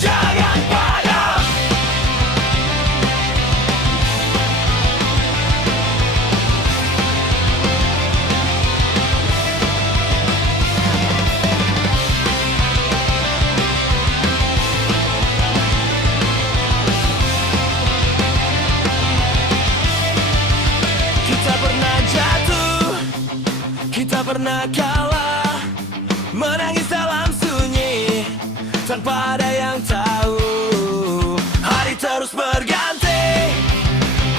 Jangan padam. Kita pernah jatuh, kita pernah kalah, menangis dalam sunyi tanpa ada yang tahu. Hari terus berganti,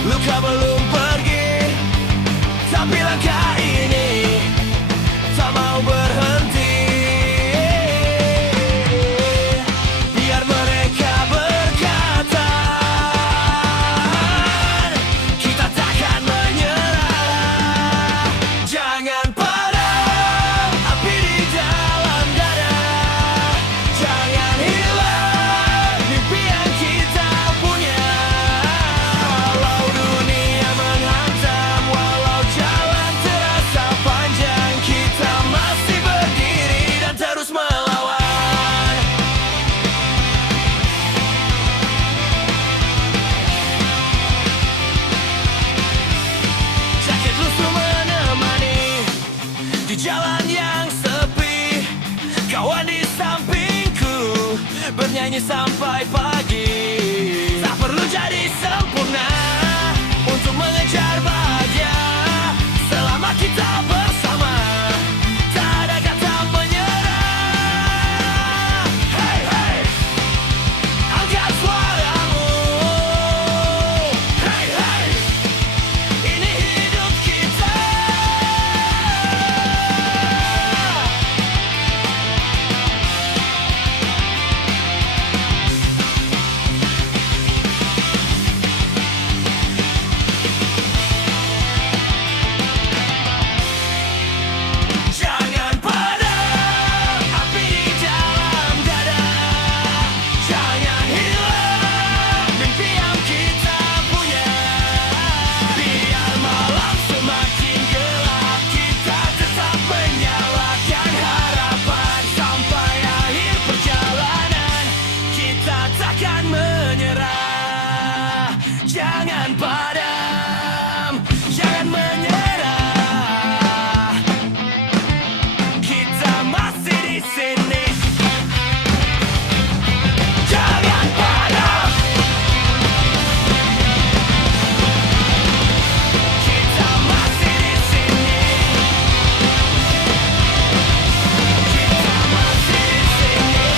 luka belum pergi, tapi langkah ini tak mau berhenti. Biar mereka berkata, kita takkan menyerah. Jangan padam api di dalam dada, jangan hilang mimpi yang kita punya. Walau dunia menghantam, walau jalan terasa panjang, kita masih berdiri dan terus melawan. Jaket lusuh menemani di jalan yang sepi, kawan di sampingku bernyanyi sampai pagi. Tak perlu jadi sempurna untuk mengejar bahagia, selama kita bersama tak ada kata menyerah. Hey hey, angkat suaramu. Hey hey, ini hidup kita. Jangan padam api di dalam dada, jangan hilang mimpi yang kita punya. Biar malam semakin gelap, kita tetap menyalakan harapan. Sampai akhir perjalanan, kita takkan menyerah. Jangan padam, jangan menyerah. Kita masih di sini. Jangan padam. Kita masih di sini. Kita masih di sini.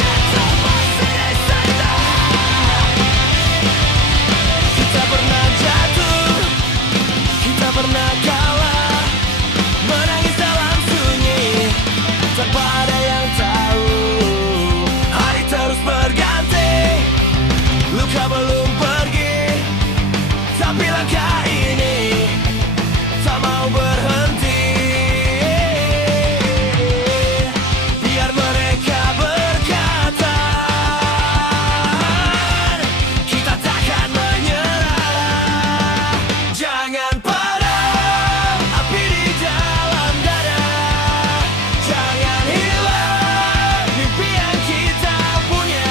Kita masih di sana. Kita pernah jatuh, kita pernah kalah, menangis dalam sunyi tanpa ada yang tahu. Hari terus berganti, luka belum pergi, tapi langkah ini tak mau berhenti. Biar mereka berkata, kita takkan menyerah. Jangan padam api di dalam dada, jangan hilang mimpi yang kita punya.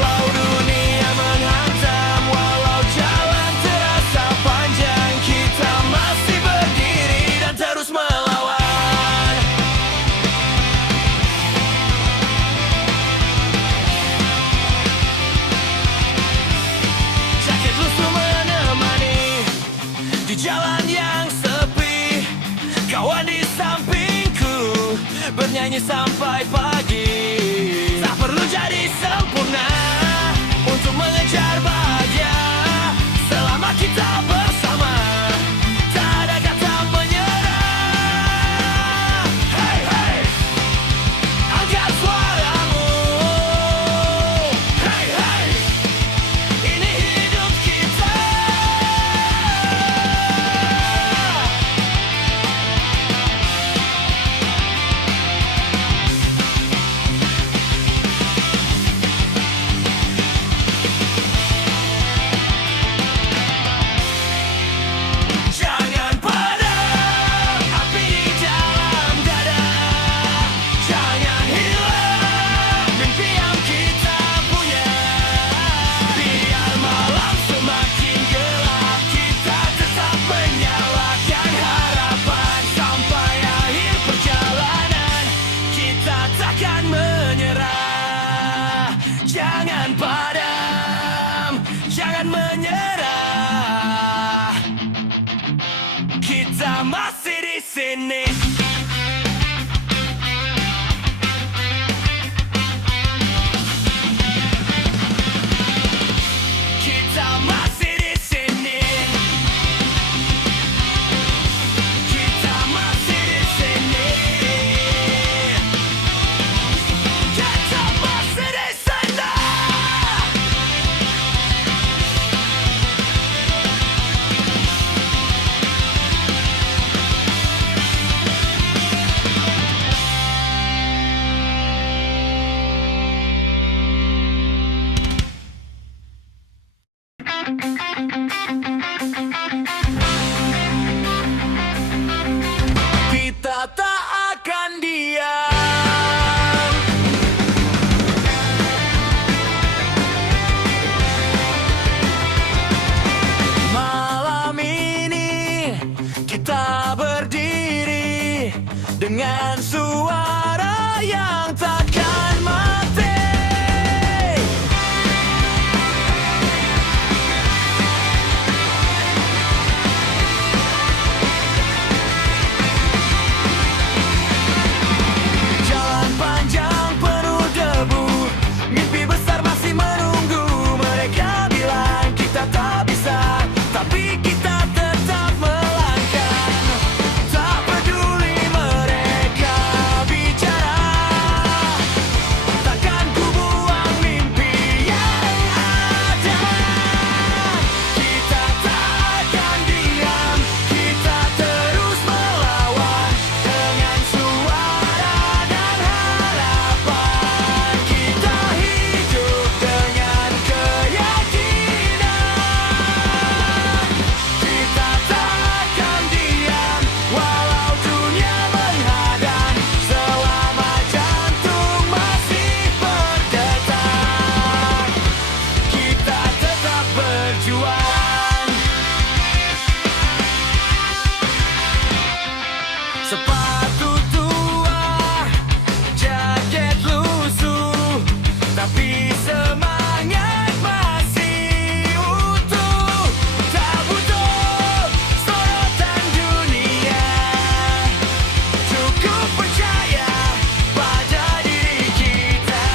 Walau dunia menghantam, walau jalan terasa panjang, kita masih berdiri dan terus melawan. Jaket lusuh menemani di jalan yang sepi, kawan di sampingku bernyanyi sampai pagi. Tak perlu jadi sempurna untuk mengejar bahagia, selama kita bersama tak ada kata menyerah. Hey hey, angkat suaramu. Hey hey, ini hidup kita. dengan suara yang takkan mati. Jalan panjang penuh debu, mimpi besar masih menunggu. Mereka bilang kita tak bisa, tapi kita tetap melangkah. Tak peduli mereka bicara, takkan ku buang mimpi yang ada. Kita takkan diam, kita terus melawan dengan suara dan harapan. Kita hidup dengan keyakinan. Kita takkan diam walau dunia menghadang, selama jantung masih berdetak. Kita tetap berjuang. Sepatu tua, jaket lusuh, tapi semangat masih utuh. Tak butuh sorotan dunia, cukup percaya pada diri kita.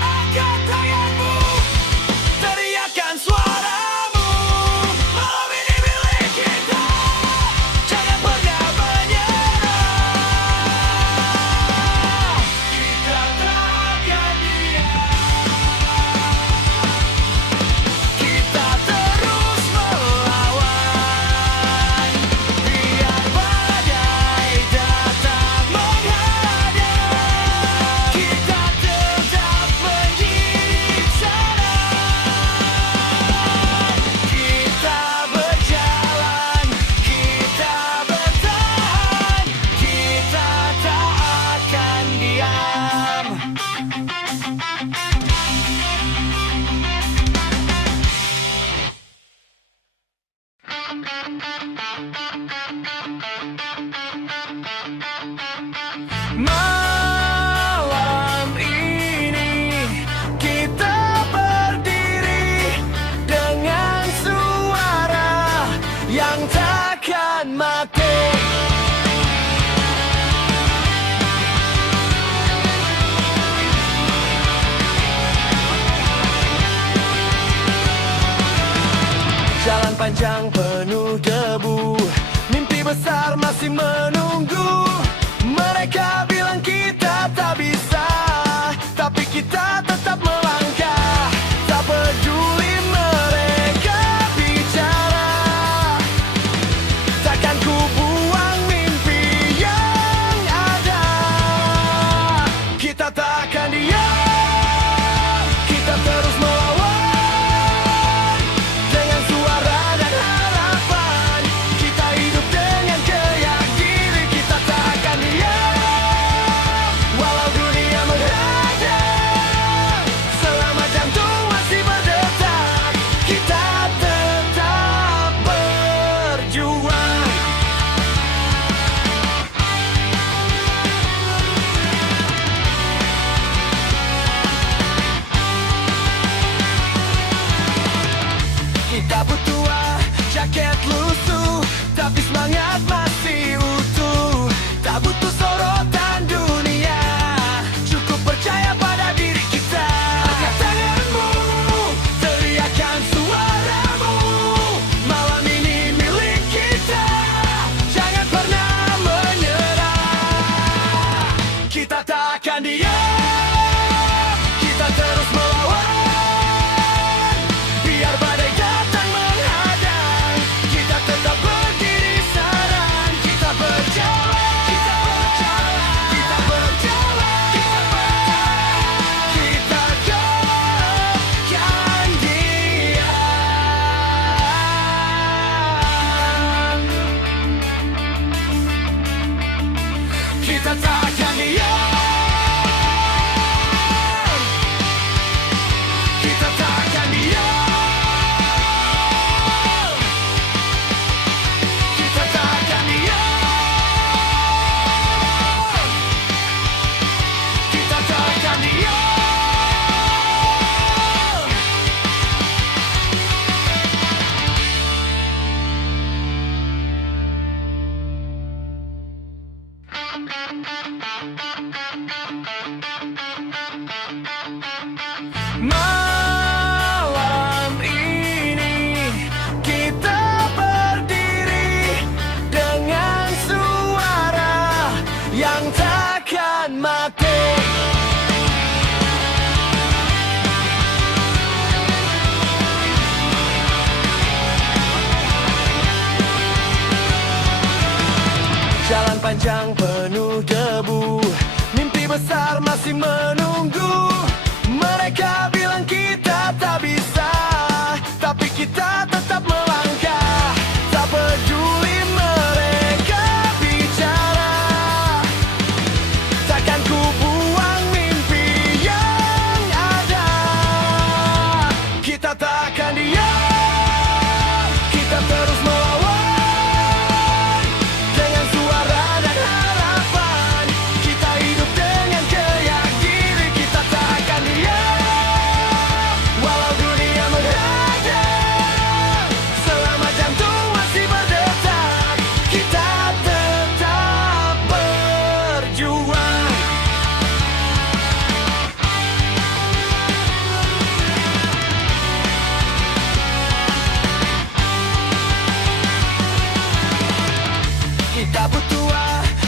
Angkat tanganmu, teriakan suaramu, malam ini milik kita. Jangan pernah menyerah. Kita takkan diam, kita terus melawan. Biar badai datang menghadang, kita tetap menyiksanya. Kita berjalan, kita bertahan, kita tak akan diam. Malam ini kita berdiri dengan suara yang takkan mati. Jalan panjang penuh debu, mimpi besar masih menunggu. Mereka bilang kita tak bisa, tapi kita tetap melangkah. Tak peduli mereka bicara, takkan ku buang mimpi yang ada. Kita takkan diam, kita terus melawan dengan suara dan harapan. Kita hidup dengan keyakinan. Kita takkan diam walau dunia menghadang. Malam ini kita berdiri dengan suara yang takkan mati. Jalan panjang penuh debu, mimpi besar masih menunggu. Mereka bilang kita tak bisa, tapi kita tetap melangkah. Tak peduli mereka bicara, takkan ku buang mimpi yang ada. Kita takkan diam, kita terus melawan. Dengan suara dan harapan, kita hidup dengan keyakinan diri. Kita takkan diam, walau dunia menghadang. Selama jantung masih berdetak, kita tetap berjuang. Kita butuh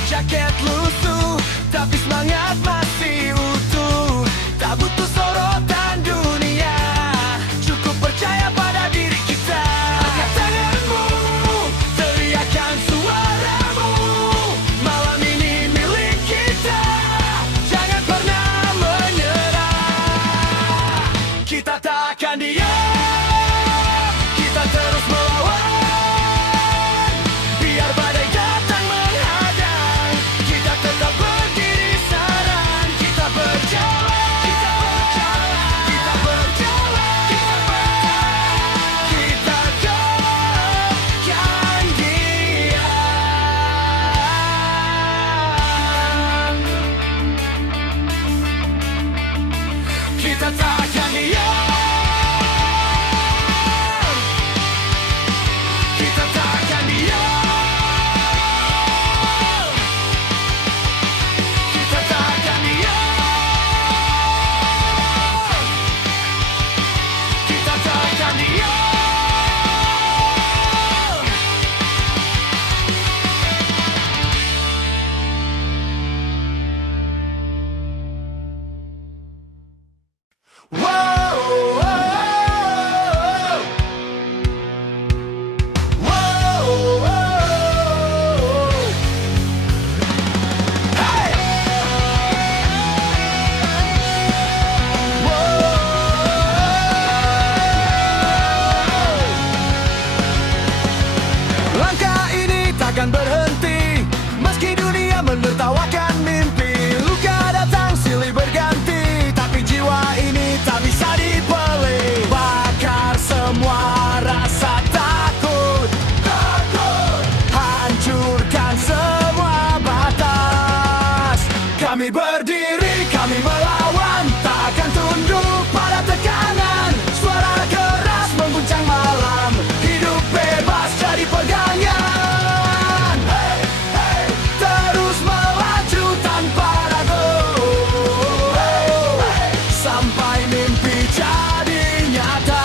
jaket lusuh, tapi semangat masih utuh. Tak butuh sorotan dunia, cukup percaya pada diri kita. Angkat tanganmu, teriakkan suaramu. Malam ini milik kita, jangan pernah menyerah. Kita takkan diam, kita terus melawan. Biar badai datang menghadang, kita tetap berdiri sarang. Kita berjalan, kita berjalan, kita berjalan, kita bertahan. Kita takkan diam. Kita takkan diam. Kita takkan diam. Kita takkan diam. Kita takkan diam. Wow, wow, wow, wow. Hey! Langkah ini takkan berhenti, meski dunia menertawakan mimpi. Luka datang silih berganti, tapi jiwa ini tak bisa dibeli. Bakar semua rasa takut, hancurkan semua batas. Kami berdiri, kami melawan, tak akan tunduk pada tekanan. Suara keras mengguncang malam, hidup bebas jadi pegangan. Hey, hey, terus melaju tanpa ragu. Hey, hey, sampai mimpi jadi nyata.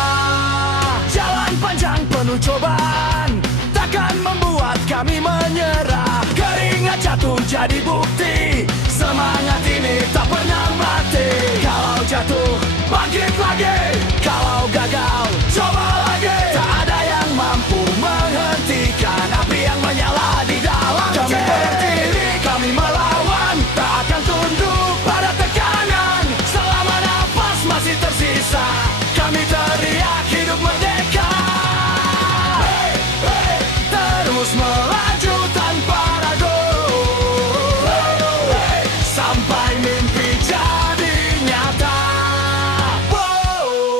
Jalan panjang penuh cobaan, takkan membuat kami menyerah. Keringat jatuh jadi bukti, semangat ini tak pernah mati. Kalau jatuh, bangkit lagi. Kalau gagal, coba lagi. Tak ada yang mampu menghentikan api yang menyala di dalam. Kami berdiri, kami melawan, tak akan tunduk pada tekanan. Selama nafas masih tersisa, kami teriak hidup merdeka. Hey, hey, terus melaju tanpa ragu. Hey, hey, sampai mimpi jadi nyata. Wow,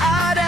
ada